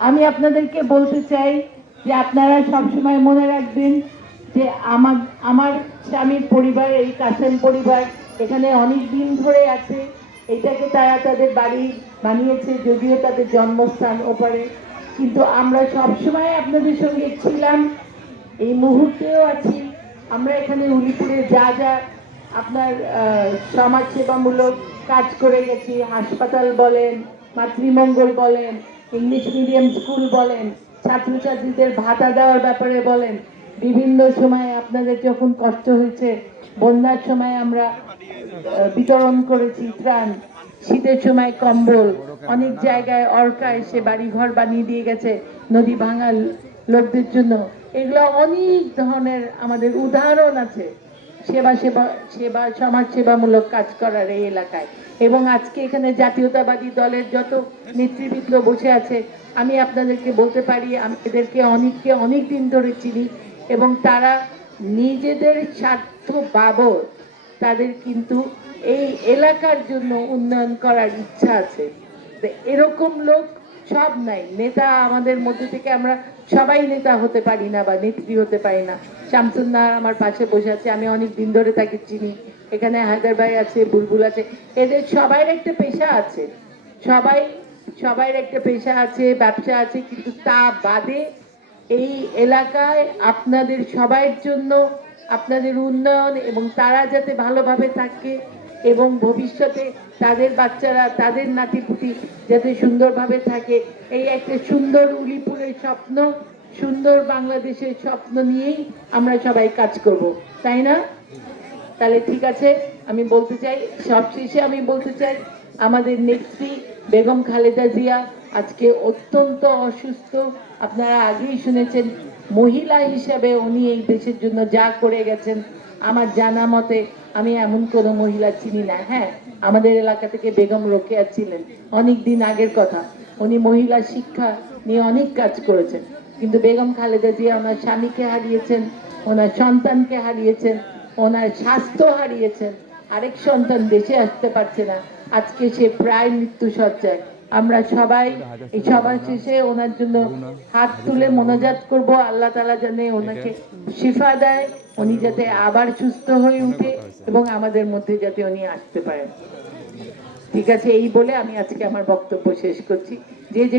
আমি আপনাদেরকে বলতে চাই যে আপনারা সবসময় মনে রাখবেন যে আমার আমার স্বামীর পরিবার, এই কাসেম পরিবার এখানে অনেক দিন ধরে আছে। এটাকে তারা তাদের বাড়ি বানিয়েছে, যদিও তাদের জন্মস্থান ওপারে। কিন্তু আমরা সবসময় আপনাদের সঙ্গে ছিলাম, এই মুহূর্তেও আছি। আমরা এখানে উলিপুরে যা যা আপনার সমাজসেবামূলক কাজ করে গেছি। হাসপাতাল বলেন, মাতৃমঙ্গল বলেন, ইংলিশ মিডিয়াম স্কুল বলেন, ছাত্রছাত্রীদের ভাতা দেওয়ার ব্যাপারে বলেন। বিভিন্ন সময় আপনাদের যখন কষ্ট হয়েছে, বন্যার সময় আমরা বিতরণ করেছি ত্রাণ, শীতের সময় কম্বল, অনেক জায়গায় অর্কা এসে বাড়িঘর বানিয়ে দিয়ে গেছে, নদী ভাঙার লোকদের জন্য। এগুলো অনেক ধরনের আমাদের উদাহরণ আছে। সেবা সেবা সেবা, সমাজ সেবামূলক কাজ করার এই এলাকায়। এবং আজকে এখানে জাতীয়তাবাদী দলের যত নেতৃবৃন্দ বসে আছে, আমি আপনাদেরকে বলতে পারি, আমি এদেরকে অনেককে অনেক দিন ধরে চিনি এবং তারা নিজেদের স্বার্থ বাবদ তাদের কিন্তু এই এলাকার জন্য উন্নয়ন করার ইচ্ছা আছে। এরকম লোক সব নাই। নেতা আমাদের মধ্যে থেকে আমরা সবাই নেতা হতে পারি না বা নেত্রী হতে পারি না। শামসুন্নার আমার পাশে বসে আছে, আমি অনেক দিন ধরে তাকে চিনি। এখানে হায়দার ভাই আছে, বুলবুল আছে। এদের সবাই একটা পেশা আছে। সবাই সবাই একটা পেশা আছে, ব্যবসা আছে, কিন্তু তা বাদে এই এলাকায় আপনাদের সবার জন্য আপনাদের উন্নয়ন এবং তারা যাতে ভালোভাবে থাকে এবং ভবিষ্যতে তাদের বাচ্চারা, তাদের নাতিপুতি যাতে সুন্দরভাবে থাকে, এই একটা সুন্দর উলিপুরের স্বপ্ন, সুন্দর বাংলাদেশের স্বপ্ন নিয়েই আমরা সবাই কাজ করব, তাই না? তাহলে ঠিক আছে, আমি বলতে চাই, সবশেষে আমি বলতে চাই, আমাদের নেত্রী বেগম খালেদা জিয়া আজকে অত্যন্ত অসুস্থ। আপনারা আগেই শুনেছেন, মহিলা হিসেবে উনি এই দেশের জন্য যা করে গেছেন, আমার জানা মতে আমি এমন কোনো মহিলা চিনি না। হ্যাঁ আমাদের এলাকা থেকে বেগম রোকেয়া ছিলেন, অনেক দিন আগের কথা। উনি মহিলা শিক্ষা নিয়ে অনেক কাজ করেছেন, কিন্তু বেগম খালেদা জিয়া ওনার স্বামীকে হারিয়েছেন, ওনার সন্তানকে হারিয়েছেন ওনার স্বাস্থ্য হারিয়েছেন। আরেক সন্তান দেশে আসতে পারছে না। আজকে সে প্রায় মৃত্যু সজ্জায় আমরা সবাই এই সভা শেষে ওনার জন্য হাত তুলে মোনাজাত করব। আল্লাহ তালা জানে ওনাকে শিফা দেয়। উনি যাতে আবার সুস্থ হয়ে উঠে এবং আমাদের মধ্যে যাতে উনি আসতে পারেন। ঠিক আছে, এই বলে আমি আজকে আমার বক্তব্য শেষ করছি। যে যে